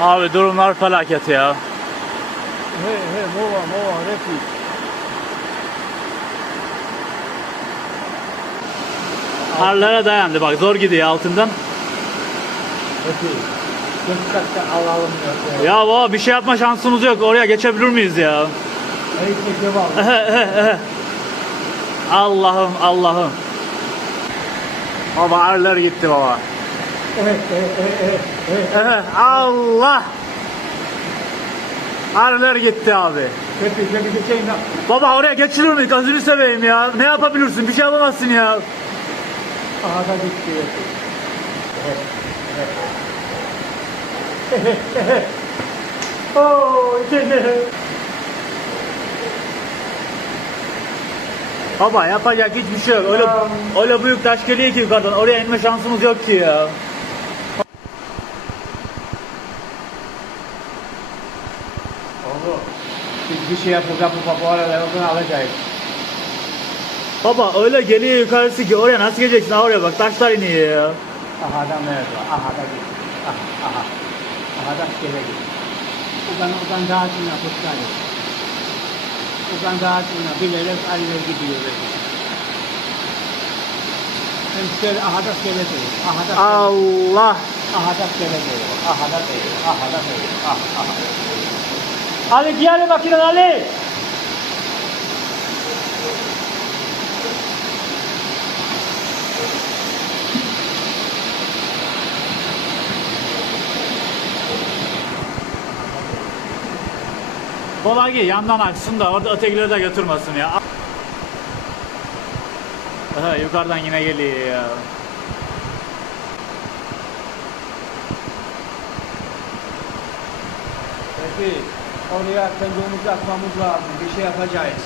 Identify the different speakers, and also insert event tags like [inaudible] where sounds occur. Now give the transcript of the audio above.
Speaker 1: Abi durumlar felaket ya.
Speaker 2: He he mova mova refik.
Speaker 1: Harlara dayandı bak zor gidiyor altından.
Speaker 2: Refik. Dikkatle alalım ya.
Speaker 1: Ya baba bir şey yapma şansımız yok. Oraya geçebilir miyiz ya?
Speaker 2: Hey devam. [laughs]
Speaker 1: Allah'ım Allah'ım. Baba arılar gitti baba.
Speaker 2: Evet evet evet evet.
Speaker 1: Allah. Arılar gitti abi.
Speaker 2: Refik bir şey ne?
Speaker 1: Baba oraya geçilir mi? Gözünü seveyim ya. Ne yapabilirsin? Bir şey yapamazsın ya.
Speaker 2: Aha da gitti. Oh,
Speaker 1: Baba yapacak hiçbir şey yok. Öyle, öyle büyük taş geliyor ki yukarıdan. Oraya inme şansımız yok ki ya.
Speaker 2: Biz bir şey yapacağız bu bu arada onu alacağız.
Speaker 1: Baba öyle geliyor yukarısı ki oraya nasıl geleceksin? Ha, Oraya bak taşlar iniyor ya.
Speaker 2: Aha da nerede? Aha da. Aha aha. Aha da şöyle gitti. Ulan ulan daha sonra kurtarır. Ulan daha sonra bilerek ayrı gidiyor. Hem şöyle aha da şöyle değil. Aha da şöyle.
Speaker 1: Allah.
Speaker 2: Aha da şöyle değil. Aha da değil. Aha da
Speaker 1: Ali diğer makine Ali. Baba ki yandan açsın da orada ötekileri de götürmesin ya. Aha, yukarıdan yine geliyor ya.
Speaker 2: Peki oraya kendimizi atmamız lazım. Bir şey yapacağız.